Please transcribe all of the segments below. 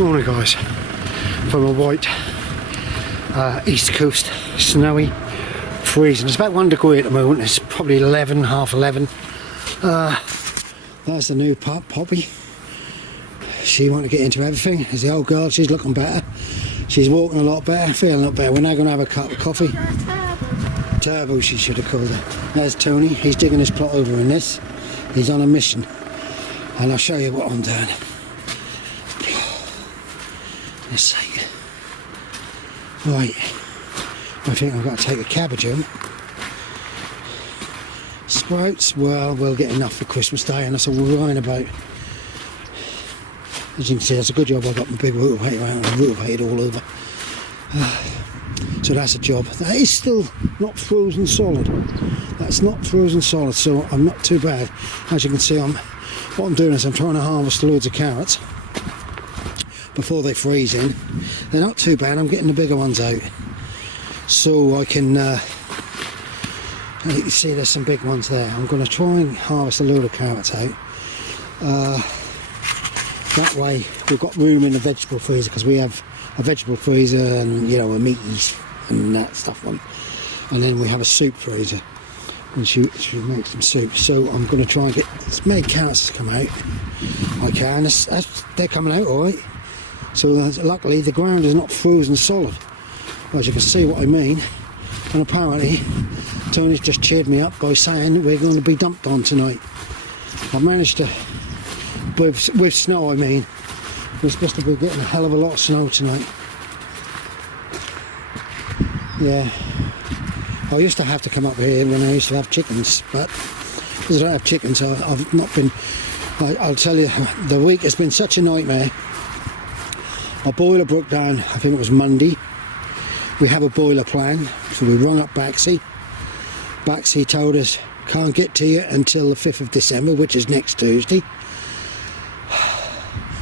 Morning guys, from a white east coast, snowy, freezing. It's about 1 degree at the moment. It's probably 11, half 11. There's the new pup, Poppy. She wanted to get into everything. As the old girl, she's looking better. She's walking a lot better, feeling a lot better. We're now going to have a cup of coffee. Turbo, she should have called her. There's Tony. He's digging his plot over in this. He's on a mission. And I'll show you what I'm doing. Let's see. Right. I think I've got to take a cabbage home. Sprouts, well, we'll get enough for Christmas Day, and that's all we're worrying about. As you can see, that's a good job I got my big rotavator out and rotavated all over. So that's a job. That is still not frozen solid. That's not frozen solid, so I'm not too bad. As you can see, what I'm doing is I'm trying to harvest loads of carrots before they freeze in. They're not too bad. I'm getting the bigger ones out, so I can. You can see there's some big ones there. I'm going to try and harvest a load of carrots out. That way we've got room in the vegetable freezer, because we have a vegetable freezer and, you know, a meaties and that stuff on, and then we have a soup freezer, and she makes some soup. So I'm going to try and get as many carrots as come out I can. They're coming out all right. So luckily the ground is not frozen solid, as you can see what I mean. And apparently Tony's just cheered me up by saying we're going to be dumped on tonight. I've managed to, with snow I mean, we're supposed to be getting a hell of a lot of snow tonight. Yeah, I used to have to come up here when I used to have chickens, but because I don't have chickens, I've not been. I'll tell you, the week has been such a nightmare. Our boiler broke down, I think it was Monday. We have a boiler plan, so we rung up Baxi. Baxi told us, can't get to you until the 5th of December, which is next Tuesday.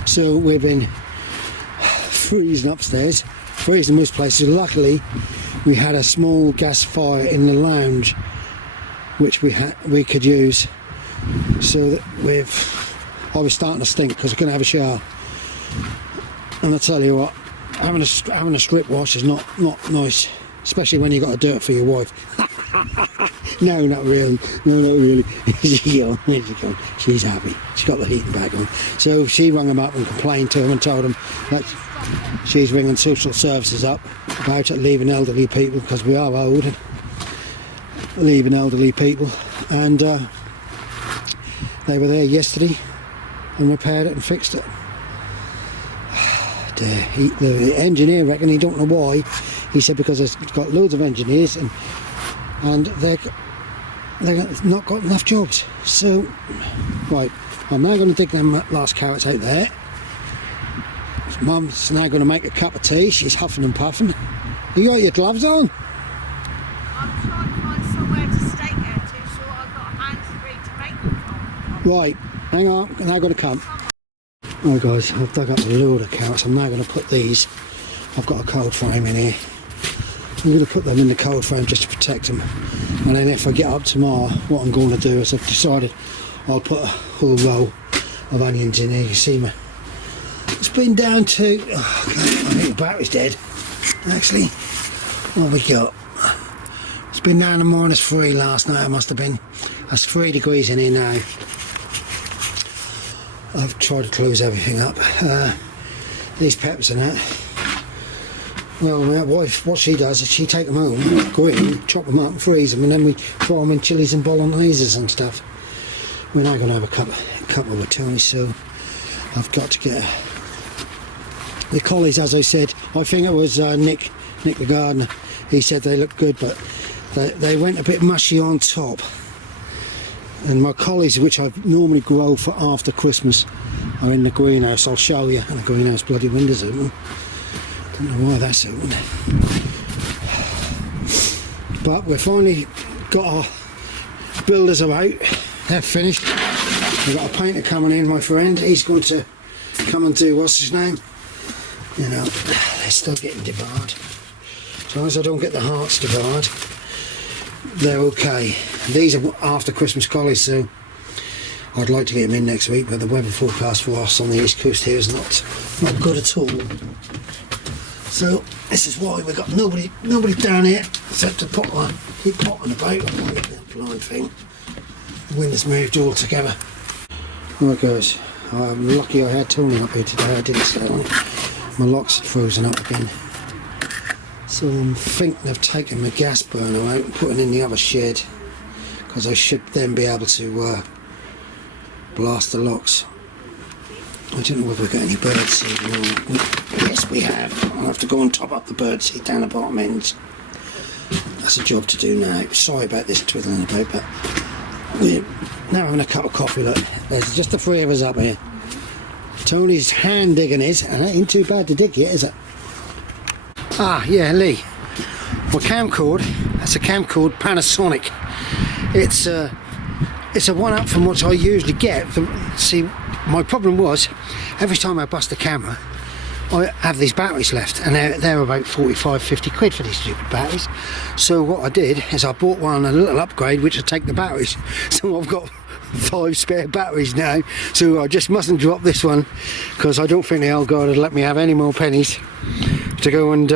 So we've been freezing upstairs, freezing most places. Luckily, we had a small gas fire in the lounge, which we could use. So that I was starting to stink because we're going to have a shower. And I tell you what, having a strip wash is not nice, especially when you got to do it for your wife. No, not really. No, not really. She's happy. She's got the heating back on. So she rang them up and complained to them and told them that she's ringing social services up about it, leaving elderly people, because we are old, leaving elderly people. And they were there yesterday and repaired it and fixed it. The engineer reckoned, he don't know why. He said because there's got loads of engineers and they've not got enough jobs. So, right, I'm now going to dig them last carrots out there. Mum's now going to make a cup of tea. She's huffing and puffing. You got your gloves on? I'm trying to find somewhere to stake there to, so I've got hands free to make them from. Right, hang on, I'm now going to come. Right guys, I've dug up a load of carrots. I'm now going to put these, I've got a cold frame in here. I'm going to put them in the cold frame just to protect them. And then if I get up tomorrow, what I'm going to do is I've decided I'll put a whole row of onions in here. You see me? It's been down to, I think the battery's dead. Actually, what we got? It's been down to -3 last night, it must have been. That's 3 degrees in here now. I've tried to close everything up. These peppers and that. Well, my wife, what she does is she take them home, green, chop them up and freeze them, and then we throw them in chilies and bologneses and stuff. We're now going to have a couple with Tony, so I've got to get the collies, as I said. I think it was Nick the gardener. He said they looked good, but they went a bit mushy on top. And my collies, which I normally grow for after Christmas, are in the greenhouse. I'll show you. And the greenhouse bloody windows open. Don't know why that's open. But we've finally got our builders are out. They're finished. We've got a painter coming in, my friend. He's going to come and do, what's his name? You know, they're still getting debarred. As long as I don't get the hearts debarred, they're okay. These are after Christmas collies, so I'd like to get them in next week, but the weather forecast for us on the east coast here is not good at all. So this is why we've got nobody down here except to keep potting about. I can't get that flying thing. The wind has moved all together. Right guys, I'm lucky I had Tony up here today. I didn't stay on. My locks had frozen up again. So I'm thinking of taking the gas burner out and putting in the other shed, because I should then be able to blast the locks. I don't know whether we've got any birdseed or yes we have. I'll have to go and top up the birdseed down the bottom ends. That's a job to do now. Sorry about this twiddling about, but we're now having a cup of coffee. Look, there's just the three of us up here. Tony's hand digging is, and it ain't too bad to dig yet, is it? Ah, yeah, Lee. My camcord, that's a camcord Panasonic. It's a one-up from what I usually get. See, my problem was, every time I bust the camera, I have these batteries left, and they're about 45-50 quid for these stupid batteries. So what I did is I bought one, a little upgrade, which will take the batteries. So I've got 5 spare batteries now, so I just mustn't drop this one, because I don't think the old guy would let me have any more pennies to go and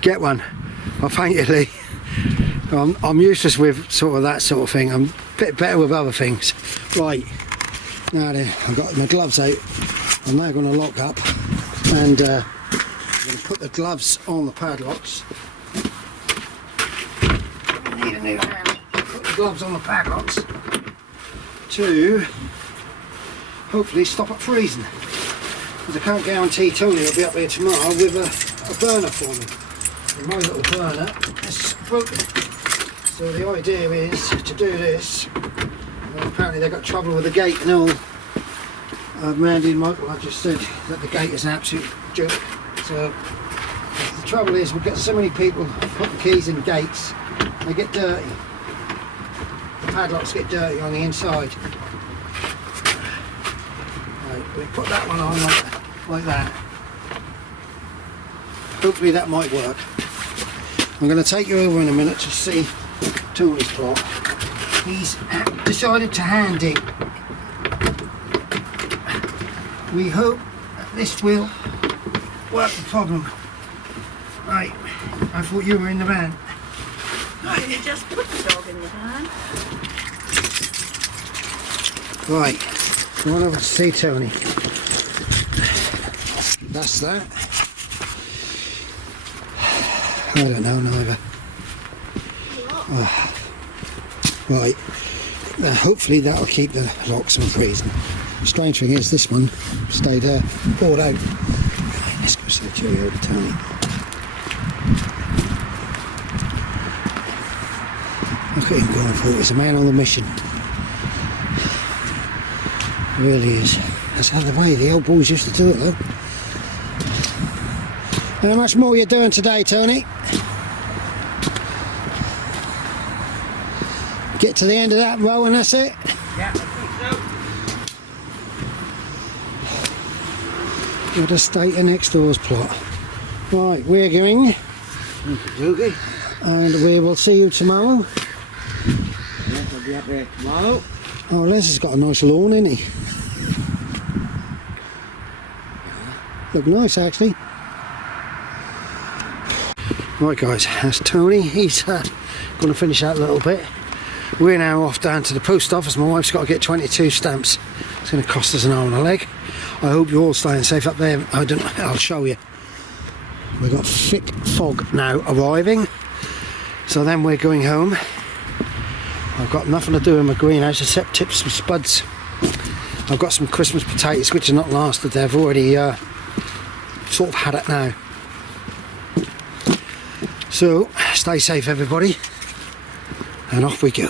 get one. I thank you, Lee. I'm useless with sort of that sort of thing. I'm a bit better with other things. Right, now then, I've got my gloves out. I'm now going to lock up, and I'm going to put the gloves on the padlocks. I need a new hand. Put the gloves on the padlocks to hopefully stop it freezing. Because I can't guarantee Tony will be up here tomorrow with a burner for me. And my little burner is broken. So the idea is to do this. Well, apparently they've got trouble with the gate and all. Mandy and Michael, I just said that the gate is an absolute joke. So the trouble is we've got so many people putting keys in gates, they get dirty. The padlocks get dirty on the inside. Right, we put that one on like that. Hopefully that might work. I'm going to take you over in a minute to see Tony's plot. He's decided to hand dig. We hope that this will work the problem. Right, I thought you were in the van. Right, you just put the dog in the van. Right, come on over to see Tony. That's that. I don't know neither. Oh. Right, hopefully that'll keep the locks from freezing. The strange thing is this one stayed poured out. Right, let's go say cheerio to Tony. Look at him going for it. He's a man on the mission. He really is. That's how the way the old boys used to do it though. How much more are you doing today, Tony? Get to the end of that row and that's it? Yeah, I think so. Got a state of next door's plot. Right, we're going. Okay. And we will see you tomorrow. Yes, I'll be up there tomorrow. Oh, Les has got a nice lawn, isn't he? Look nice actually. Right guys, that's Tony. He's going to finish that a little bit. We're now off down to the post office. My wife's got to get 22 stamps. It's going to cost us an arm and a leg. I hope you're all staying safe up there. I'll show you. We've got thick fog now arriving. So then we're going home. I've got nothing to do in my greenhouse except tip some spuds. I've got some Christmas potatoes which are not lasted. They've already sort of had it now. So stay safe everybody, and off we go.